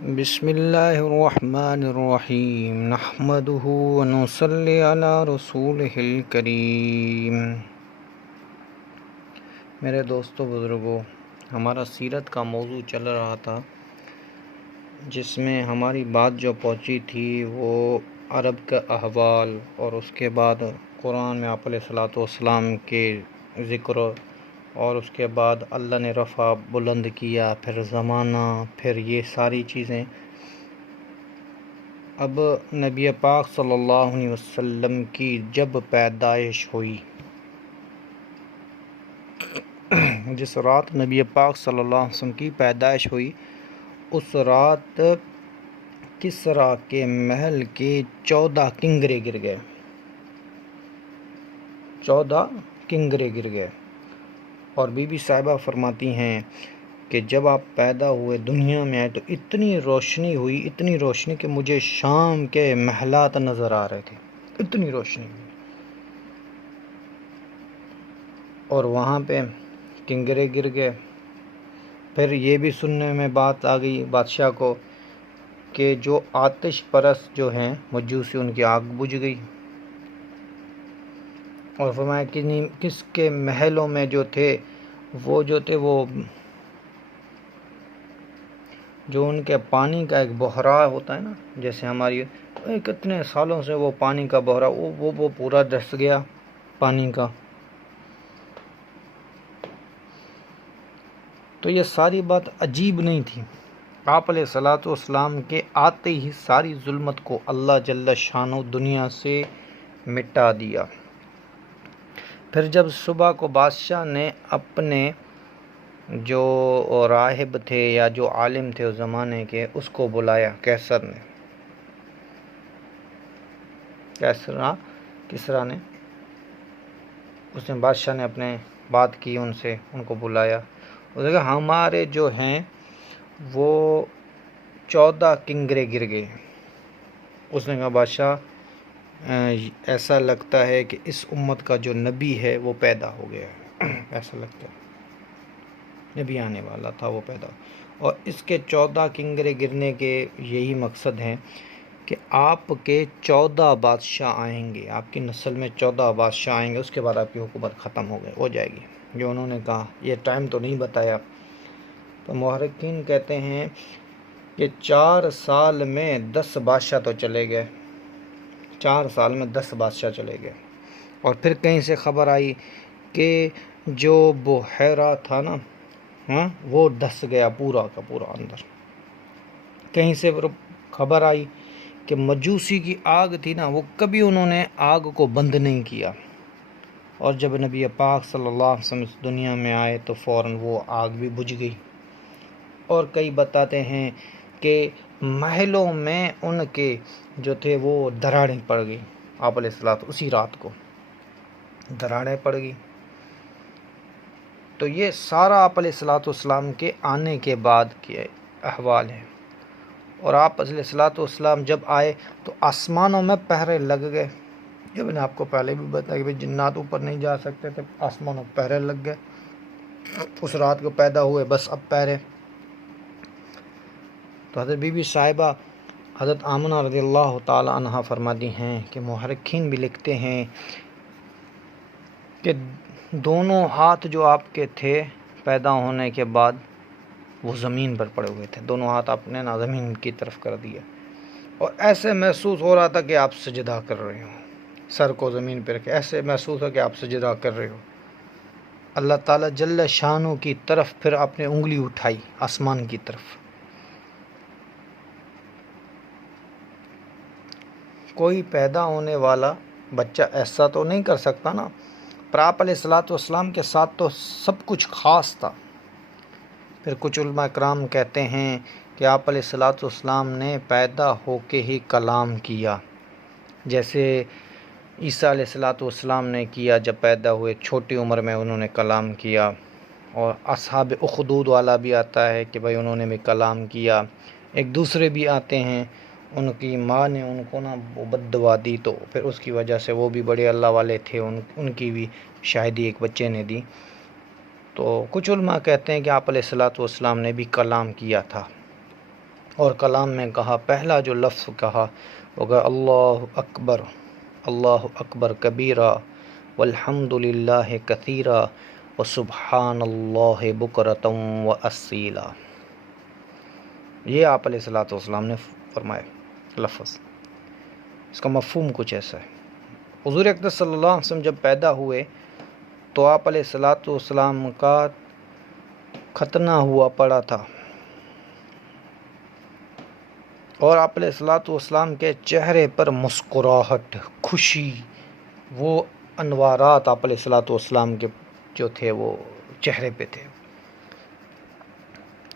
بسم اللہ الرحمن الرحیم نحمده ونصلی علی رسولہ الکریم۔ میرے دوستو بزرگوں، ہمارا سیرت کا موضوع چل رہا تھا، جس میں ہماری بات جو پہنچی تھی وہ عرب کا احوال، اور اس کے بعد قرآن میں آپ علیہ الصلوۃ والسلام کے ذکر، اور اس کے بعد اللہ نے رفع بلند کیا، پھر زمانہ، پھر یہ ساری چیزیں۔ اب نبی پاک صلی اللہ علیہ وسلم کی جب پیدائش ہوئی، جس رات نبی پاک صلی اللہ علیہ وسلم کی پیدائش ہوئی، اس رات کسریٰ کے محل کے 14 کنگرے گر گئے، 14 کنگرے گر گئے۔ اور بی بی صاحبہ فرماتی ہیں کہ جب آپ پیدا ہوئے، دنیا میں آئے، تو اتنی روشنی ہوئی، اتنی روشنی کہ مجھے شام کے محلات نظر آ رہے تھے، اتنی روشنی ہوئی۔ اور وہاں پہ کنگرے گر گئے۔ پھر یہ بھی سننے میں بات آ گئی بادشاہ کو کہ جو آتش پرست جو ہیں مجوسی، ان کی آگ بجھ گئی۔ اور فرمایا کس کے محلوں میں جو تھے وہ جو ان کے پانی کا ایک بحرا ہوتا ہے نا، جیسے ہماری کتنے سالوں سے وہ پانی کا بحرا وہ پورا دس گیا پانی کا۔ تو یہ ساری بات عجیب نہیں تھی، آپ علیہ الصلوۃ والسلام کے آتے ہی ساری ظلمت کو اللہ جل شانہ دنیا سے مٹا دیا۔ پھر جب صبح کو بادشاہ نے اپنے جو راہب تھے یا جو عالم تھے اس زمانے کے، اس کو بلایا، کسریٰ نے، اس نے بادشاہ نے اپنے بات کی ان سے، ان کو بلایا۔ اس نے کہا ہمارے جو ہیں وہ 14 کنگرے گر گئے۔ اس نے کہا بادشاہ، ایسا لگتا ہے کہ اس امت کا جو نبی ہے وہ پیدا ہو گیا ہے، ایسا لگتا ہے نبی آنے والا تھا وہ پیدا۔ اور اس کے 14 کنگرے گرنے کے یہی مقصد ہیں کہ آپ کے 14 بادشاہ آئیں گے، آپ کی نسل میں 14 بادشاہ آئیں گے، اس کے بعد آپ کی حکومت ختم ہو جائے گی۔ جو انہوں نے کہا، یہ ٹائم تو نہیں بتایا۔ تو محققین کہتے ہیں کہ 4 سال میں 10 بادشاہ تو چلے گئے، 4 سال میں 10 بادشاہ چلے گئے۔ اور پھر کہیں سے خبر آئی کہ جو بحیرہ تھا نا، وہ دس گیا پورا کا پورا اندر۔ کہیں سے خبر آئی کہ مجوسی کی آگ تھی نا، وہ کبھی انہوں نے آگ کو بند نہیں کیا، اور جب نبی پاک صلی اللہ علیہ وسلم اس دنیا میں آئے تو فوراً وہ آگ بھی بجھ گئی۔ اور کئی بتاتے ہیں کہ محلوں میں ان کے جو تھے وہ دراڑیں پڑ گئی، آپ علیہ الصلوۃ اسی رات کو دراڑیں پڑ گئی۔ تو یہ سارا آپ علیہ الصلوۃ والسلام کے آنے کے بعد کے احوال ہیں۔ اور آپ علیہ الصلوۃ والسلام جب آئے تو آسمانوں میں پہرے لگ گئے، جو میں نے آپ کو پہلے بھی بتایا کہ جنات اوپر نہیں جا سکتے تھے، آسمانوں پہرے لگ گئے۔ اس رات کو پیدا ہوئے، بس اب پہرے۔ تو حضرت بی بی صاحبہ حضرت آمنہ رضی اللہ تعالی عنہ فرماتی ہیں کہ محرکین بھی لکھتے ہیں کہ دونوں ہاتھ جو آپ کے تھے پیدا ہونے کے بعد وہ زمین پر پڑے ہوئے تھے، دونوں ہاتھ آپ نے زمین کی طرف کر دیا، اور ایسے محسوس ہو رہا تھا کہ آپ سجدہ کر رہے ہو، سر کو زمین پہ رکھے، ایسے محسوس ہو کہ آپ سجدہ کر رہے ہو۔ اللہ تعالیٰ جل شانہ کی طرف پھر آپ نے انگلی اٹھائی آسمان کی طرف۔ کوئی پیدا ہونے والا بچہ ایسا تو نہیں کر سکتا نا، پر آپ علیہ الصلوۃ والسلام کے ساتھ تو سب کچھ خاص تھا۔ پھر کچھ علماء کرام کہتے ہیں کہ آپ علیہ الصلوۃ والسلام نے پیدا ہو کے ہی کلام کیا، جیسے عیسیٰ علیہ الصلوۃ والسلام نے کیا، جب پیدا ہوئے چھوٹی عمر میں انہوں نے کلام کیا۔ اور اصحاب اخدود والا بھی آتا ہے کہ بھائی انہوں نے بھی کلام کیا۔ ایک دوسرے بھی آتے ہیں، ان کی ماں نے ان کو وہ بد دعا دی، تو پھر اس کی وجہ سے وہ بھی بڑے اللہ والے تھے، ان کی بھی شاہدی ایک بچے نے دی۔ تو کچھ علماء کہتے ہیں کہ آپ علیہ الصلوۃ والسلام نے بھی کلام کیا تھا، اور کلام میں کہا پہلا جو لفظ کہا وہ کہا اللہ اکبر کبیرہ والحمد للہ کثیرہ وسبحان اللہ بکرۃ واصیلا۔ یہ آپ علیہ الصلوۃ والسلام نے فرمایا لفظ۔ اس کا مفہوم کچھ ایسا ہے، حضور اقدس صلی اللہ علیہ وسلم جب پیدا ہوئے تو آپ علیہ الصلوۃ والسلام کا ختنہ ہوا پڑا تھا، اور آپ علیہ الصلوۃ والسلام کے چہرے پر مسکراہٹ، خوشی، وہ انوارات آپ علیہ الصلوۃ والسلام کے جو تھے وہ چہرے پہ تھے۔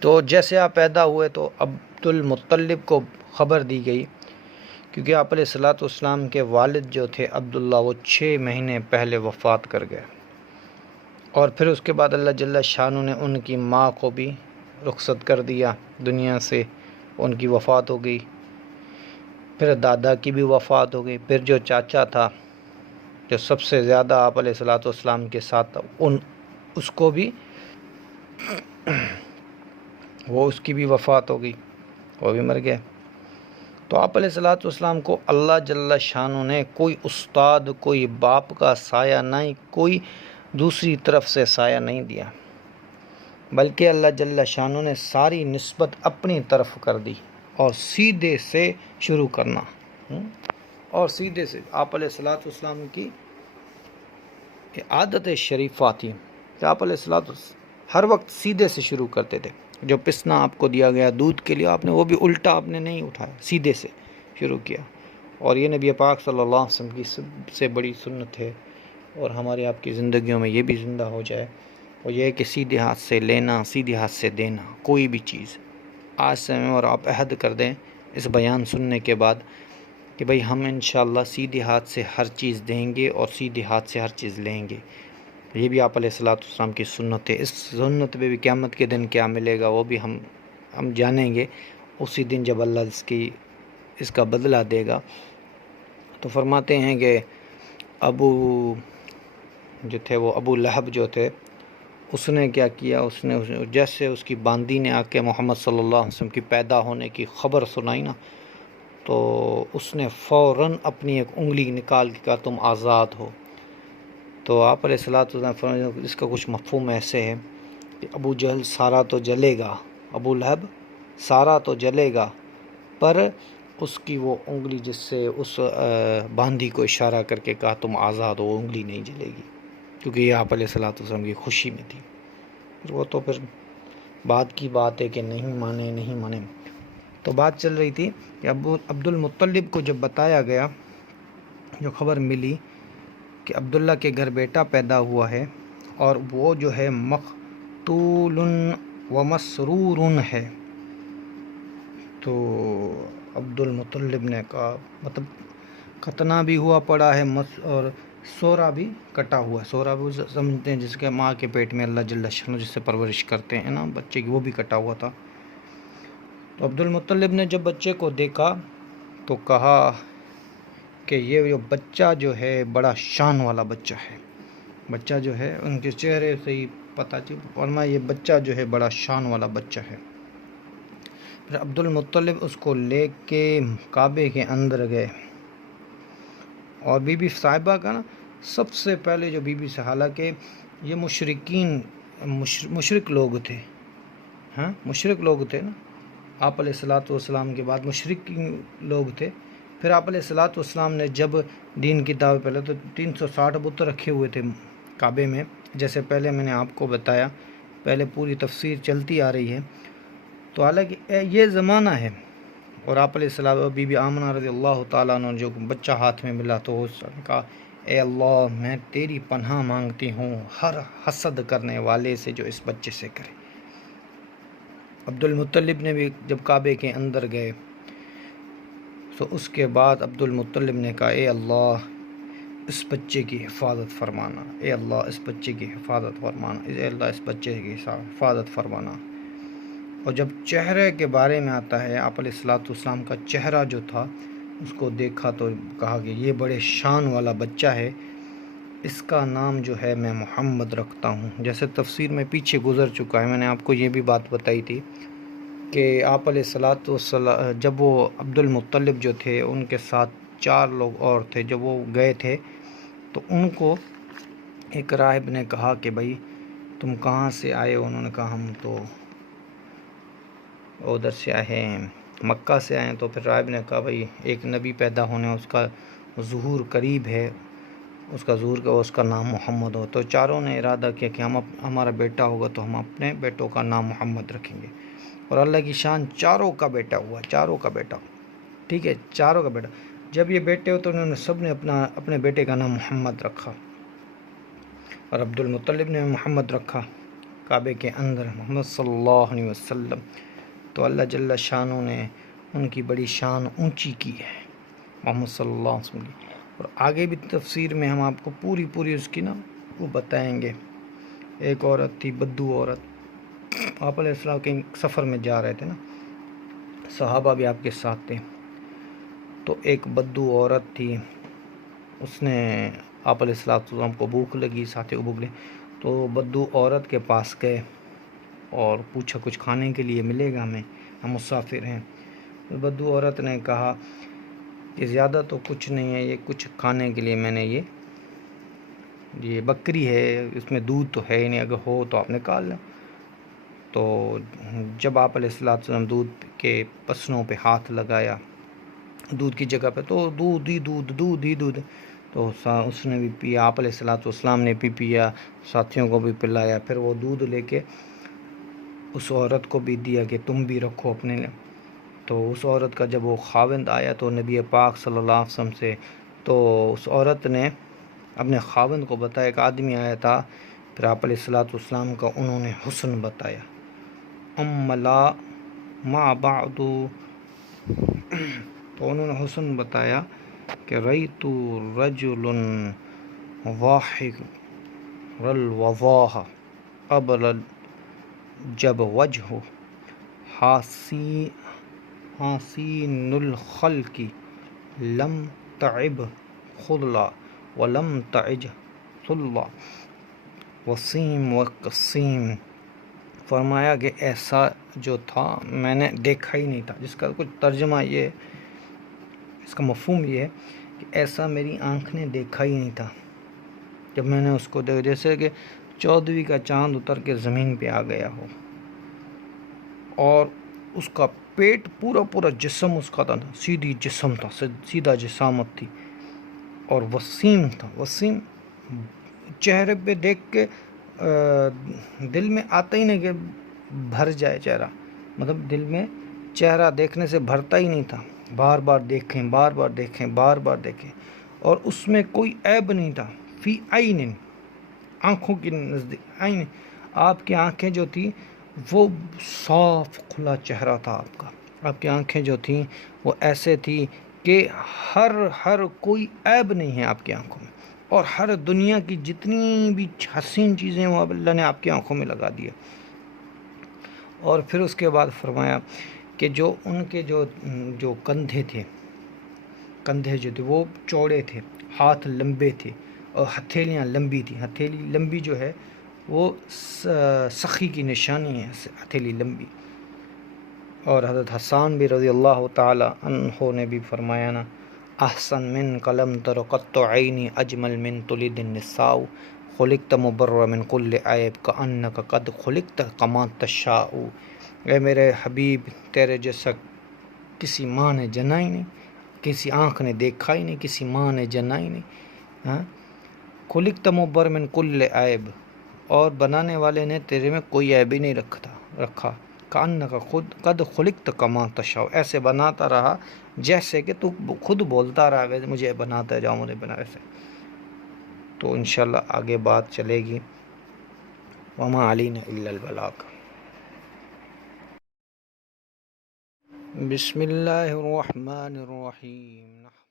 تو جیسے آپ پیدا ہوئے تو عبد المطلب کو خبر دی گئی، کیونکہ آپ علیہ الصلوۃ والسلام کے والد جو تھے عبداللہ وہ 6 مہینے پہلے وفات کر گئے، اور پھر اس کے بعد اللہ جل شانہ نے ان کی ماں کو بھی رخصت کر دیا دنیا سے، ان کی وفات ہو گئی، پھر دادا کی بھی وفات ہو گئی، پھر جو چاچا تھا جو سب سے زیادہ آپ علیہ الصلوۃ والسلام کے ساتھ تھا اس کو بھی اس کی بھی وفات ہو گئی، وہ بھی مر گئے۔ تو آپ علیہ الصلوۃ والسلام کو اللہ جل شانہ نے کوئی استاد، کوئی باپ کا سایہ نہیں، کوئی دوسری طرف سے سایہ نہیں دیا، بلکہ اللہ جل شانہ نے ساری نسبت اپنی طرف کر دی، اور سیدھے سے شروع کرنا، اور سیدھے سے آپ علیہ الصلوۃ والسلام کی عادت شریفہ تھی کہ آپ علیہ الصلوۃ والسلام ہر وقت سیدھے سے شروع کرتے تھے۔ جو پسنا آپ کو دیا گیا دودھ کے لیے، آپ نے وہ بھی الٹا آپ نے نہیں اٹھایا، سیدھے سے شروع کیا، اور یہ نبی پاک صلی اللہ علیہ وسلم کی سب سے بڑی سنت ہے، اور ہماری آپ کی زندگیوں میں یہ بھی زندہ ہو جائے، اور یہ ہے کہ سیدھے ہاتھ سے لینا، سیدھے ہاتھ سے دینا کوئی بھی چیز۔ آج سے میں اور آپ عہد کر دیں اس بیان سننے کے بعد کہ بھئی ہم انشاءاللہ سیدھے ہاتھ سے ہر چیز دیں گے اور سیدھے ہاتھ سے ہر چیز لیں گے۔ یہ بھی آپ علیہ الصلوۃ والسلام کی سنت ہے۔ اس سنت پہ بھی قیامت کے دن کیا ملے گا وہ بھی ہم جانیں گے اسی دن جب اللہ اس کا بدلہ دے گا۔ تو فرماتے ہیں کہ ابو جو تھے وہ ابو لہب جو تھے، اس نے کیا کیا، اس نے جیسے اس کی باندی نے آ کے محمد صلی اللہ علیہ وسلم کی پیدا ہونے کی خبر سنائی نا، تو اس نے فوراً اپنی ایک انگلی نکال کے کہا تم آزاد ہو۔ تو آپ علیہ الصلوۃ والسلام فرماتے اس کا کچھ مفہوم ایسے ہے کہ ابو جہل سارا تو جلے گا، ابو لہب سارا تو جلے گا، پر اس کی وہ انگلی جس سے اس باندی کو اشارہ کر کے کہا تم آزاد ہو، وہ انگلی نہیں جلے گی، کیونکہ یہ آپ علیہ الصلوۃ والسلام کی خوشی میں تھی۔ وہ تو پھر بعد کی بات ہے کہ نہیں مانے۔ تو بات چل رہی تھی کہ عبد المطلب کو جب بتایا گیا، جو خبر ملی کہ عبداللہ کے گھر بیٹا پیدا ہوا ہے، اور وہ جو ہے مقتول و مسرور ہے، تو عبد المطلب نے کہا مطلب ختنہ بھی ہوا پڑا ہے اور سورا بھی کٹا ہوا ہے۔ سورا بھی سمجھتے ہیں جس کے ماں کے پیٹ میں اللہ جل شانہ جس سے پرورش کرتے ہیں نا بچے کی، وہ بھی کٹا ہوا تھا۔ تو عبد المطلب نے جب بچے کو دیکھا تو کہا کہ یہ جو بچہ جو ہے بڑا شان والا بچہ ہے، بچہ جو ہے ان کے چہرے سے ہی پتہ چل، فرمایا یہ بچہ جو ہے بڑا شان والا بچہ ہے۔ پھر عبد المطلب اس کو لے کے کعبے کے اندر گئے، اور بی بی صاحبہ کا نا سب سے پہلے جو بی بی سے، حالانکہ یہ مشرک لوگ تھے، مشرک لوگ تھے نا، آپ علیہ الصلوۃ والسلام کے بعد مشرک لوگ تھے۔ پھر آپ علیہ الصلوۃ والسلام نے جب دین کی دعوت، پہلے تو 360 بت رکھے ہوئے تھے کعبے میں، جیسے پہلے میں نے آپ کو بتایا، پہلے پوری تفسیر چلتی آ رہی ہے۔ تو حالانکہ یہ زمانہ ہے، اور آپ علیہ السلام بی بی آمنہ رضی اللہ تعالیٰ عنہ جو بچہ ہاتھ میں ملا تو اس نے کہا اے اللہ میں تیری پناہ مانگتی ہوں ہر حسد کرنے والے سے جو اس بچے سے کرے۔ عبد المطلب نے بھی جب کعبے کے اندر گئے تو اس کے بعد عبد المطلب نے کہا اے اللہ اس بچے کی حفاظت فرمانا، اے اللہ اس بچے کی حفاظت فرمانا، اے اللہ اس بچے کی حفاظت فرمانا۔ اور جب چہرے کے بارے میں آتا ہے، آپ علیہ الصلوۃ والسلام کا چہرہ جو تھا اس کو دیکھا تو کہا کہ یہ بڑے شان والا بچہ ہے، اس کا نام جو ہے میں محمد رکھتا ہوں۔ جیسے تفسیر میں پیچھے گزر چکا ہے، میں نے آپ کو یہ بھی بات بتائی تھی کہ آپ علیہ الصلوۃ والسلام جب وہ عبد المطلب جو تھے ان کے ساتھ 4 لوگ اور تھے، جب وہ گئے تھے تو ان کو ایک راہب نے کہا کہ بھائی تم کہاں سے آئے ہو؟ انہوں نے کہا ہم تو ادھر سے آئے ہیں، مکہ سے آئے ہیں۔ تو پھر راہب نے کہا بھائی ایک نبی پیدا ہونے اس کا ظہور قریب ہے، اس کا ظہور کا اس کا نام محمد ہو۔ تو چاروں نے ارادہ کیا کہ ہمارا بیٹا ہوگا تو ہم اپنے بیٹوں کا نام محمد رکھیں گے، اور اللہ کی شان چاروں کا بیٹا ہوا، چاروں کا بیٹا، ٹھیک ہے، چاروں کا بیٹا۔ جب یہ بیٹے ہو تو انہوں نے سب نے اپنے بیٹے کا نام محمد رکھا، اور عبد المطلب نے محمد رکھا کعبے کے اندر محمد صلی اللہ علیہ وسلم۔ تو اللہ جل شانہ نے ان کی بڑی شان اونچی کی ہے محمد صلی اللہ علیہ وسلم کی، اور آگے بھی تفسیر میں ہم آپ کو پوری اس کی وہ بتائیں گے۔ ایک عورت تھی بدو عورت، آپ علیہ السلام کے سفر میں جا رہے تھے نا، صحابہ بھی آپ کے ساتھ تھے، تو ایک بدو عورت تھی، اس نے آپ علیہ السلام کو بھوک لگی، ساتھی کو بھوک لگی، تو بدو عورت کے پاس گئے اور پوچھا کچھ کھانے کے لیے ملے گا ہمیں، ہم مسافر ہیں۔ بدو عورت نے کہا کہ زیادہ تو کچھ نہیں ہے، یہ کچھ کھانے کے لیے میں نے یہ بکری ہے، اس میں دودھ تو ہے ہی نہیں، اگر ہو تو آپ نکال لیں۔ تو جب آپ علیہ السلام دودھ کے پسنوں پہ ہاتھ لگایا دودھ کی جگہ پہ، تو دودھ ہی دودھ، تو اس نے بھی پیا، آپ علیہ السلام نے بھی پیا، ساتھیوں کو بھی پلایا، پھر وہ دودھ لے کے اس عورت کو بھی دیا کہ تم بھی رکھو اپنے لیے۔ تو اس عورت کا جب وہ خاوند آیا تو نبی پاک صلی اللہ علیہ وسلم سے، تو اس عورت نے اپنے خاوند کو بتایا، ایک آدمی آیا تھا، پھر آپ علیہ السلام کا انہوں نے حسن بتایا، لا ما بعد، تو انہوں نے حسن بتایا کہ رأیت رجل واحد الوضاح قبل جب وجہ حسین الخلق لم تعب خلا ولم تعج صلا وسیم و قسیم۔ فرمایا کہ ایسا جو تھا میں نے دیکھا ہی نہیں تھا، جس کا کچھ ترجمہ یہ، اس کا مفہوم یہ ہے کہ ایسا میری آنکھ نے دیکھا ہی نہیں تھا جب میں نے اس کو دیکھا، جیسے کہ 14ویں کا چاند اتر کے زمین پہ آ گیا ہو، اور اس کا پیٹ پورا جسم اس کا تھا، سیدھی جسم تھا، سیدھا جسامت تھی، اور وسیم تھا، وسیم چہرے پہ دیکھ کے دل میں آتا ہی نہیں کہ بھر جائے چہرہ، مطلب دل میں چہرہ دیکھنے سے بھرتا ہی نہیں تھا، بار بار دیکھیں، اور اس میں کوئی عیب نہیں تھا، فی عین، آنکھوں کی نزدیک، عین، آپ کی آنکھیں جو تھی وہ صاف کھلا چہرہ تھا آپ کی آنکھیں جو تھیں وہ ایسے تھی کہ ہر کوئی عیب نہیں ہے آپ کی آنکھوں میں، اور ہر دنیا کی جتنی بھی حسین چیزیں وہ اللہ نے آپ کی آنکھوں میں لگا دیا۔ اور پھر اس کے بعد فرمایا کہ جو ان کے جو کندھے جو تھے وہ چوڑے تھے، ہاتھ لمبے تھے، اور ہتھیلیاں لمبی تھیں۔ ہتھیلی لمبی جو ہے وہ سخی کی نشانی ہے، ہتھیلی لمبی۔ اور حضرت حسان بھی رضی اللہ تعالی عنہ نے بھی فرمایا نا، احسن من قلم تر قط عینی اجمل من تلد النساء خلقت مبرر من کل عیب کانک قد خلقت کما تشاء۔ اے میرے حبیب، تیرے جیسا کسی ماں نے جنا ہی نہیں، کسی آنکھ نے دیکھا ہی نہیں، کسی ماں نے جنا ہی نہیں، خلقت مبرر من کل عیب، اور بنانے والے نے تیرے میں کوئی عیب ہی نہیں رکھا، کانک قد خلقت کما تشاء، ایسے بناتا رہا جیسے کہ تو خود بولتا رہا، ویسے مجھے بناتا جاؤ، مجھے بنا ویسے۔ تو انشاءاللہ آگے بات چلے گی، وما علینا الا البلاغ۔ بسم اللہ الرحمن الرحیم۔